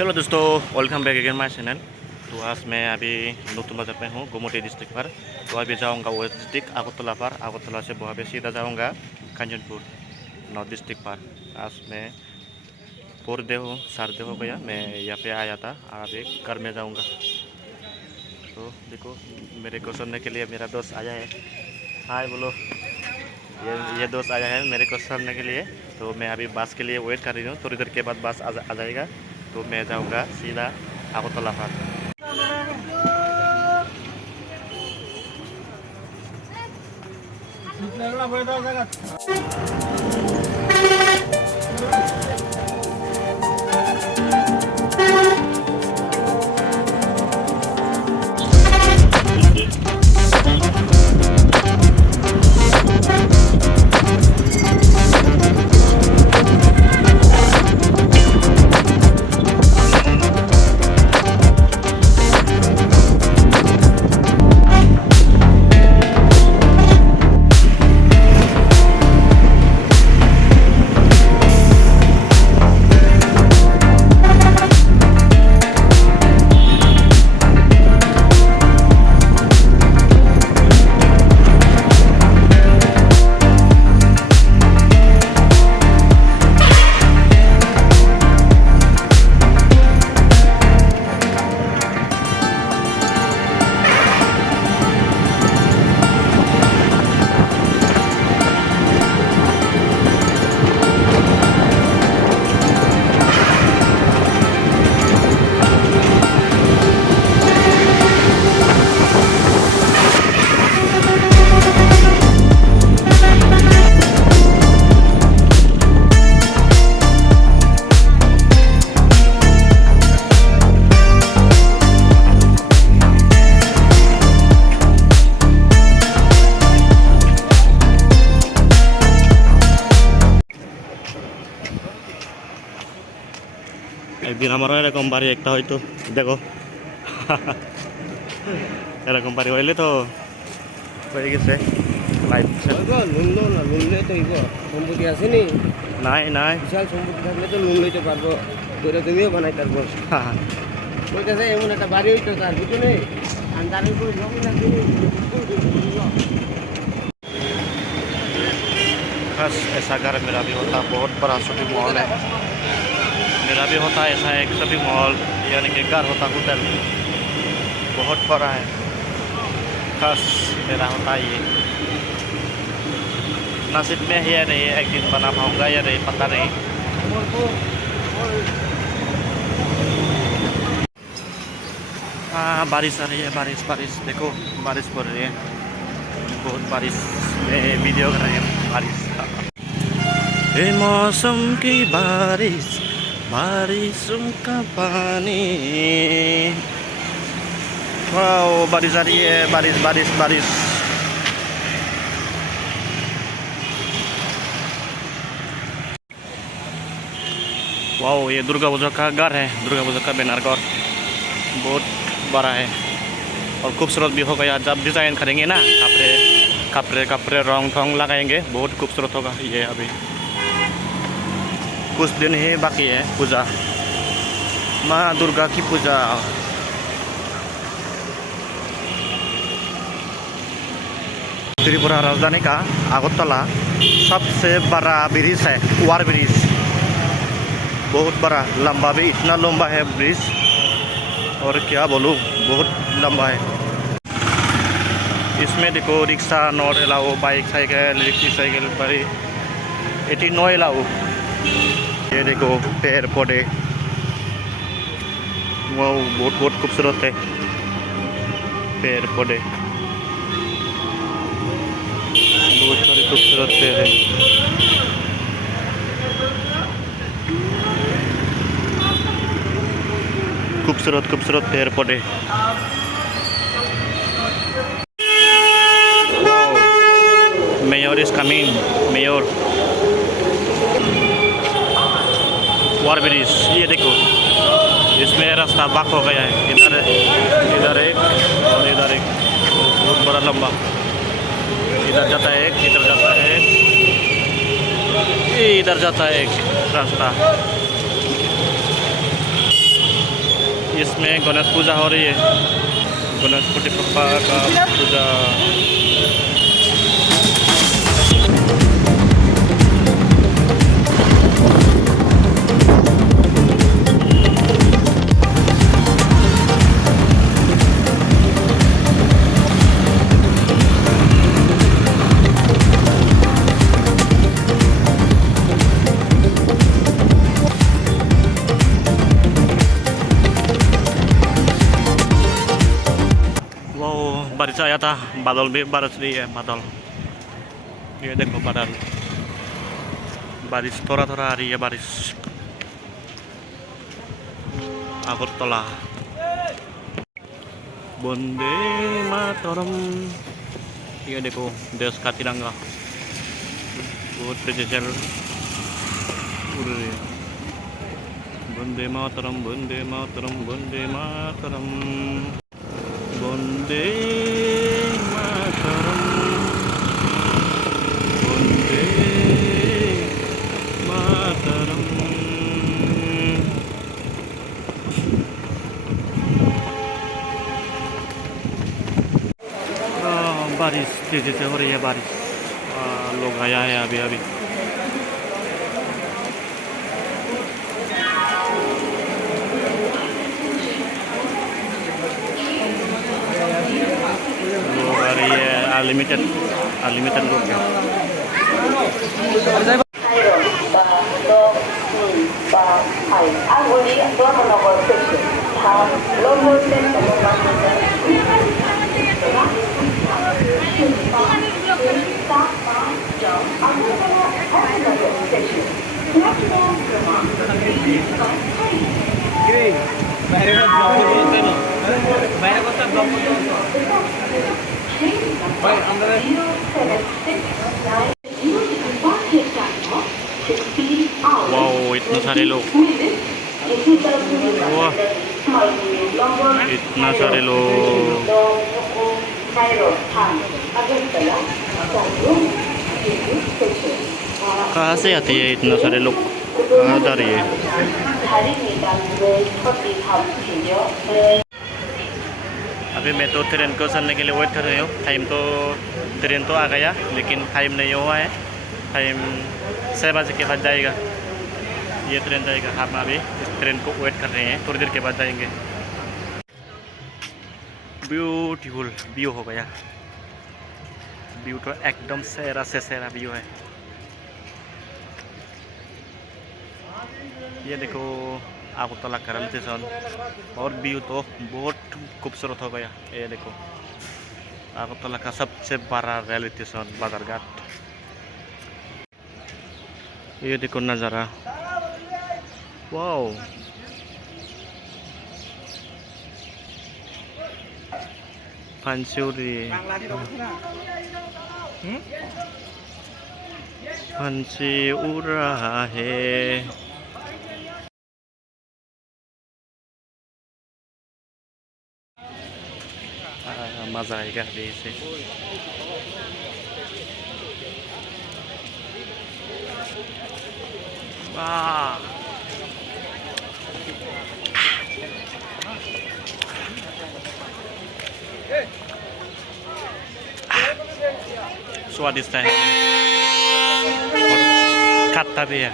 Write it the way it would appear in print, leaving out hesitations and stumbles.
Hello दोस्तों, welcome back again my channel. तो आज मैं अभी नतून बाजार में हूँ, गोमती डिस्ट्रिक्ट पर। तो अभी जाऊँगा वेस्ट डिस्ट्रिक्ट अगरतला पर। अगरतला से वहाँ पे सीधा जाऊँगा कंचनपुर नॉर्थ डिस्ट्रिक्ट पर। आज मैं 4 डे हो 7 डे हो गया मैं यहाँ पे आया था, अभी घर में जाऊँगा। तो देखो, मेरे को सुनने के लिए मेरा दोस्त आया है। हाय बोलो। ये दोस्त आया है मेरे को सुनने के लिए। तो मैं अभी बस के लिए वेट कर रही हूँ, थोड़ी देर के बाद बस आ जाएगा। तो मैं जाऊँगा सीधा अगरतला पर। একদিন আমারও এরকম বাড়ি একটা হয়তো, দেখো এরকম বাড়ি হইলে তো হয়ে গেছে লাইফ। সম্পত্তি আছে নি? নাই নাই বিশাল সম্পত্তি থাকলে তো লোন লইতে পারবো, ওইটা তুমিও বানাই পারবো। ওই কাছে এমন একটা বাড়ি হইতো তার বুঝলে আন্দারের করে জমি না बस ऐसा घर मेरा भी होता, बहुत बड़ा शॉपिंग मॉल है। मेरा भी होता ऐसा एक शॉपिंग मॉल, यानी कि घर होता होटल, बहुत बड़ा है। बस मेरा होता ये नसीब में है या नहीं, एक दिन बना पाऊँगा या नहीं पता नहीं। हाँ, बारिश आ रही है, बारिश बारिश देखो, बारिश पड़ रही है, बहुत बारिश में वीडियो कर रहे हैं बारिश का। ये मौसम की बारिश, बारिशों का पानी। वाओ, बारिश आ रही है, बारिश बारिश बारिश। वाओ, ये दुर्गा पूजा का घर है, दुर्गा पूजा का बैनर घर बहुत बड़ा है और खूबसूरत भी हो गया। जब डिज़ाइन करेंगे ना, कपड़े कपड़े कपड़े रंग ठोंग लगाएंगे, बहुत खूबसूरत होगा ये। अभी कुछ दिन ही बाकी है पूजा, माँ दुर्गा की पूजा। त्रिपुरा राजधानी का अगरतला सबसे बड़ा ब्रिज है, ओवर ब्रिज, बहुत बड़ा, लंबा भी इतना लंबा है ब्रिज, और क्या बोलूँ, बहुत लंबा है। इसमें देखो rickshaw not allow, bike cycle rickshaw cycle पर 89 अलाउ। ये देखो पेड़ पौधे, वो बहुत बहुत खूबसूरत है पेड़ पौधे, बहुत सारे खूबसूरत पेड़ है। खूबसूरत खूबसूरत पेड़ पौधे। Mayor is coming, mayor over bridge. ये देखो, इसमें रास्ता बाक हो गया है, इधर एक और इधर एक, बहुत बड़ा लंबा। इधर जाता है एक, इधर जाता है एक, इधर जाता है एक रास्ता। इसमें गणेश पूजा हो रही है, गणेश पप्पा का पूजा। बारिश आया था, बादल भी बरस रही है, बादल ये देखो बादल, बारिश थोड़ा थोड़ा आ रही है बारिश। Agartala, Bonde Mataram, ये देखो देश का तिरंगा बहुत तेजी से उड़ रही है। वंदे मातरम, वंदे मातरम, वंदे मातरम, वंदे मातरम, वंदे मातरम। बारिश तेजी से हो रही है बारिश। लोग आया है अभी अभी। लोग आ रही है, अनलिमिटेड लोग हैं। वाओ, इतने सारे लोग, वाह इतना सारे लोग। कहाँ से आती है इतना सारे लोग, कहाँ जा रही है? अभी मैं तो ट्रेन को चलने के लिए वेट कर रही हूँ। ट्रेन तो आ गया, लेकिन टाइम नहीं हुआ है। टाइम 6 बजे के बाद जाएगा, ये ट्रेन जाएगा। हम अभी इस ट्रेन को वेट कर रहे हैं, थोड़ी देर के बाद जाएंगे। ब्यूटीफुल व्यू हो गया, व्यू तो एकदम सेरा से सेरा व्यू है। ये देखो अगरतला का रेलवे स्टेशन, और व्यू तो बहुत खूबसूरत हो गया। ये देखो अगरतला का सबसे बड़ा रेलवे स्टेशन बाजारघाट। ये देखो नज़ारा, वाओ पंचुरी, पंछी उड़ रहा है। मजा आएगा अभी इसे। वाह, स्वादिष्ट है और खट्टा भी है।